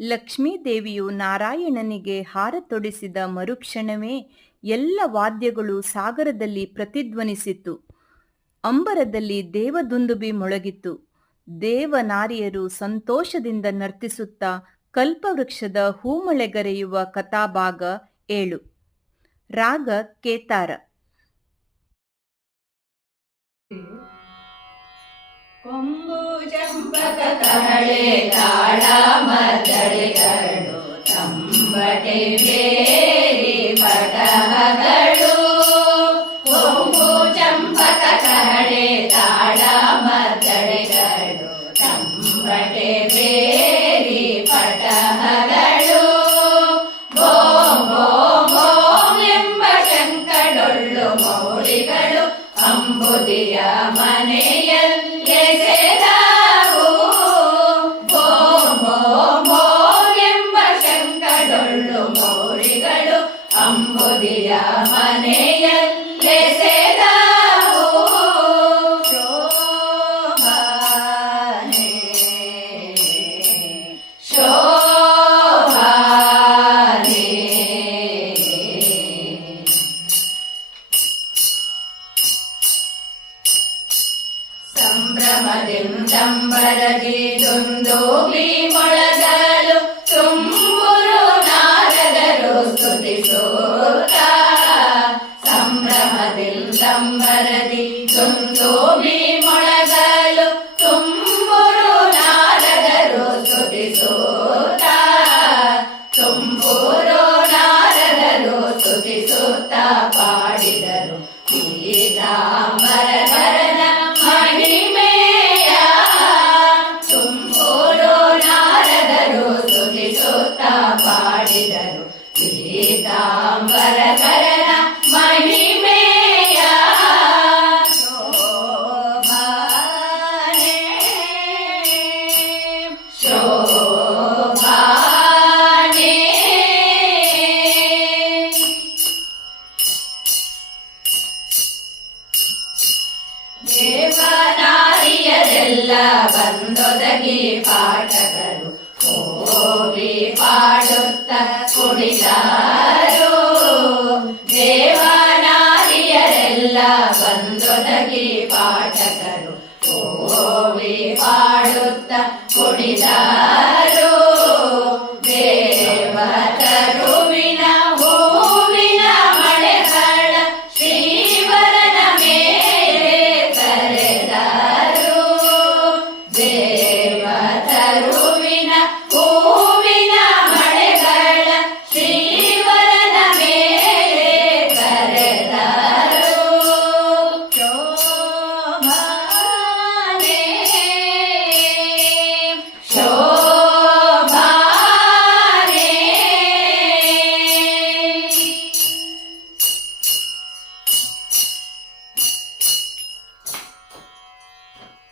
ಲಕ್ಷ್ಮೀದೇವಿಯು ನಾರಾಯಣನಿಗೆ ಹಾರ ತೊಡಿಸಿದ ಮರುಕ್ಷಣವೇ ಎಲ್ಲ ವಾದ್ಯಗಳು ಸಾಗರದಲ್ಲಿ ಪ್ರತಿಧ್ವನಿಸಿತು ಅಂಬರದಲ್ಲಿ ದೇವದುಂದುಬಿ ಮೊಳಗಿತು ದೇವನಾರಿಯರು ಸಂತೋಷದಿಂದ ನರ್ತಿಸುತ್ತಾ ಕಲ್ಪವೃಕ್ಷದ ಹೂಮಳೆಗರೆಯುವ ಕಥಾಭಾಗ ಏಳು. ರಾಗ ಕೇತಾರ. ಕೊಂಬು ಚಂಪಕ ಕಹಳೆ ತಾಳ ಮದ್ದಳೆಗಳು ತಂಬಟೆ ಬೇರಿ ಪಟಹಗಳು ಕೊಂಬು ಚಂಪಕ ಕಹಳೆ ತಾಳ ಮದ್ದಳೆಗಳು ತಂಬಟೆ ಬೇರಿ ಪಟಹಗಳು ಎಂಬ ಶಂಕಡೊಳ್ಳು ಮೌಳಿಗಳು, ಅಂಬುದಿಯ ಮನೆಯಲ್ಲೆಸೆದಾವು ಅಂಬುದಿಯ ಮನೆಯಲ್ಲೆಸೆದಾವು ಶೋಭಾನೆ. ಶೋಭಾನೆ. ಸಂಭ್ರಮದಿಂದಂಬರದಿ ದುಂದೋಬಿ ಮೊಳಗಲು ಸಂಭ್ರಮದಿಂದಂಬರದಿ ದುಂದೋಬಿ ದೇವನಾರಿಯರೆಲ್ಲ ಬಂದೊದಗಿ ಪಾಠಕರು ಹೋಗಿ ಪಾಡುತ್ತ ಕುಣಿದಾರು. ದೇವನಾರಿಯರೆಲ್ಲ ಬಂದೊದಗಿ ಪಾಠಕರು ಹೋಗಿ ಪಾಡುತ್ತ ಕುಣಿದಾರು.